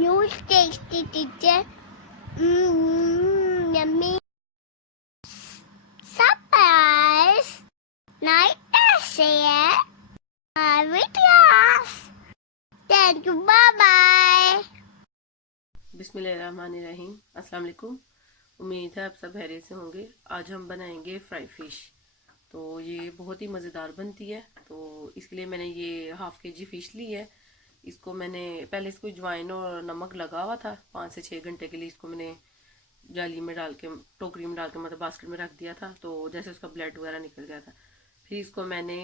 Huge tasty teacher. Yummy. Surprise. Night share. Videos. Thank you. Bye bye. बिस्मिल्लाहिर्रहमानिर्रहीम। अस्सलाम वालेकुम। उम्मीद है आप सब खैरियत से होंगे। आज हम बनाएंगे फ्राई फ़िश। तो ये बहुत ही मज़ेदार बनती है। तो इसके लिए मैंने ये हाफ़ के जी फ़िश ली है। इसको मैंने पहले इसको अजवाइन और नमक लगा हुआ था। 5 से 6 घंटे के लिए इसको मैंने जाली में डाल के, टोकरी में डाल के, मतलब बास्केट में रख दिया था। तो जैसे उसका ब्लड वगैरह निकल गया था, फिर इसको मैंने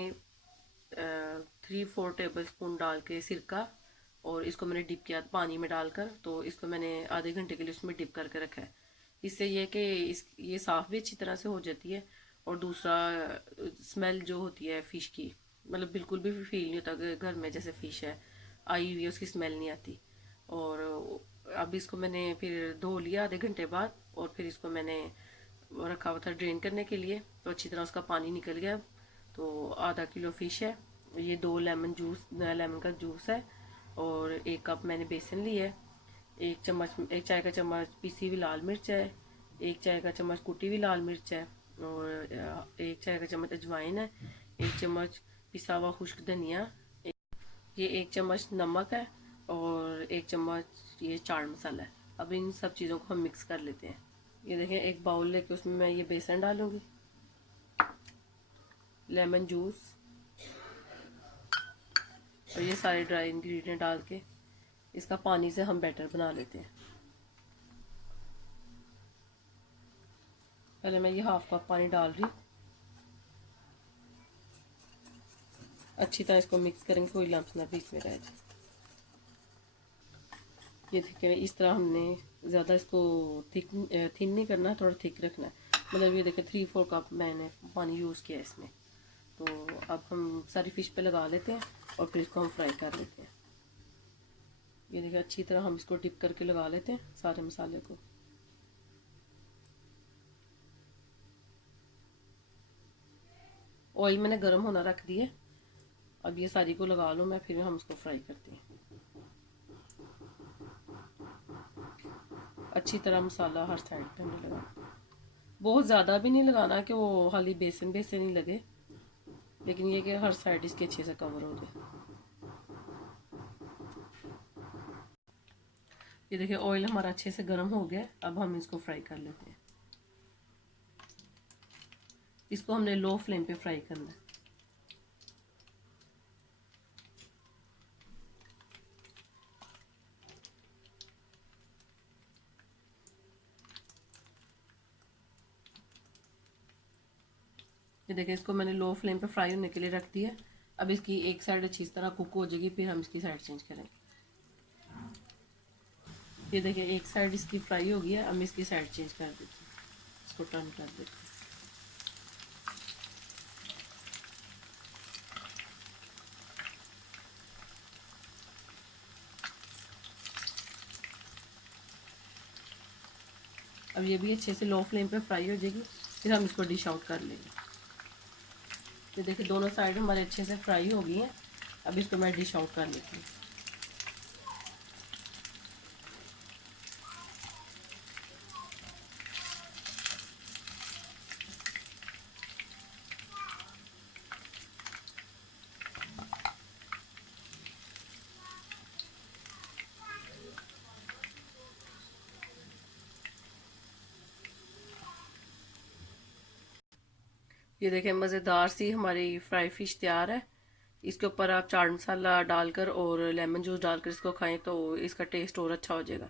3-4 टेबल स्पून डाल के सिरका, और इसको मैंने डिप किया पानी में डालकर। तो इसको मैंने आधे घंटे के लिए उसमें डिप करके रखा है। इससे ये कि ये साफ़ भी अच्छी तरह से हो जाती है, और दूसरा स्मेल जो होती है फ़िश की, मतलब बिल्कुल भी फील नहीं होता कि घर में जैसे फ़िश है आई हुई है, उसकी स्मेल नहीं आती। और अब इसको मैंने फिर धो लिया आधे घंटे बाद, और फिर इसको मैंने रखा हुआ था ड्रेन करने के लिए। तो अच्छी तरह उसका पानी निकल गया। तो आधा किलो फ़िश है। ये 2 लेमन का जूस है, और 1 कप मैंने बेसन ली है। 1 चाय का चम्मच पिसी हुई लाल मिर्च है। 1 चाय का चम्मच कुटी हुई लाल मिर्च है, और 1 चाय का चम्मच अजवाइन है। 1 चम्मच पिसा हुआ खुश्क धनिया। ये 1 चम्मच नमक है, और 1 चम्मच ये चाट मसाला है। अब इन सब चीज़ों को हम मिक्स कर लेते हैं। ये देखें, एक बाउल लेके उसमें मैं ये बेसन डालूंगी, लेमन जूस, और ये सारे ड्राई इंग्रेडिएंट डाल के इसका पानी से हम बैटर बना लेते हैं। पहले मैं ये हाफ कप पानी डाल रही हूँ। अच्छी तरह इसको मिक्स करेंगे, कोई लम्स ना बीच में रह जाए। ये देखिए, इस तरह हमने ज़्यादा इसको थिन नहीं करना, थोड़ा थिक रखना है। मतलब ये देखिए 3-4 कप मैंने पानी यूज़ किया इसमें। तो अब हम सारी फ़िश पे लगा लेते हैं, और फिर इसको हम फ्राई कर लेते हैं। ये देखिए, अच्छी तरह हम इसको डिप करके लगा लेते हैं सारे मसाले को। ऑयल मैंने गर्म होना रख दिया। अब ये सारी को लगा लो मैं, फिर हम इसको फ्राई करते हैं। अच्छी तरह मसाला हर साइड पे हमने लगा, बहुत ज़्यादा भी नहीं लगाना कि वो खाली बेसन बेसन ही लगे, लेकिन ये कि हर साइड इसके अच्छे से कवर हो जाए। ये देखिए, ऑयल हमारा अच्छे से गर्म हो गया। अब हम इसको फ्राई कर लेते हैं। इसको हमने लो फ्लेम पे फ्राई करना है। ये देखिए, इसको मैंने लो फ्लेम पे फ्राई होने के लिए रख दिया। अब इसकी एक साइड अच्छी तरह कुक हो जाएगी, फिर हम इसकी साइड चेंज करेंगे। ये देखिए, एक साइड इसकी फ्राई हो गई है। अब इसकी साइड चेंज कर देते हैं, इसको टर्न कर देते हैं। अब ये भी अच्छे से लो फ्लेम पे फ्राई हो जाएगी, फिर हम इसको डिश आउट कर लेंगे। ये देखिए, दोनों साइड हमारे अच्छे से फ्राई हो गई हैं। अब इसको मैं डिश आउट कर लेती हूँ। ये देखें, मज़ेदार सी हमारी फ्राई फ़िश तैयार है। इसके ऊपर आप चाट मसाला डालकर और लेमन जूस डालकर इसको खाएं तो इसका टेस्ट और अच्छा हो जाएगा।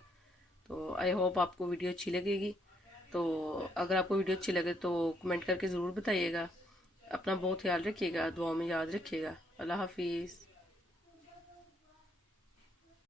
तो आई होप आपको वीडियो अच्छी लगेगी। तो अगर आपको वीडियो अच्छी लगे तो कमेंट करके ज़रूर बताइएगा। अपना बहुत ख्याल रखिएगा, दुआ में याद रखिएगा। अल्लाह हाफिज़।